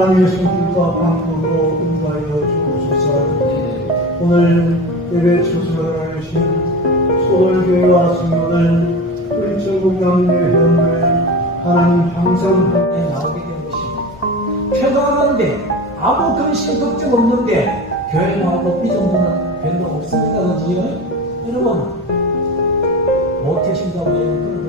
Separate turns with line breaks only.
하나님의 손길과 방법으로 인도하여 주옵소서. 오늘 예배 초소를 하신 소월교회와 성도들 우리 전국 남녀 회원들 하나님 항상
에 나오게 된 것입니다. 평안한데 아무 근심 걱정 없는데 교회 나오고 이 정도는 변동 없습니까? 그지요? 여러분 모태신다고 여러분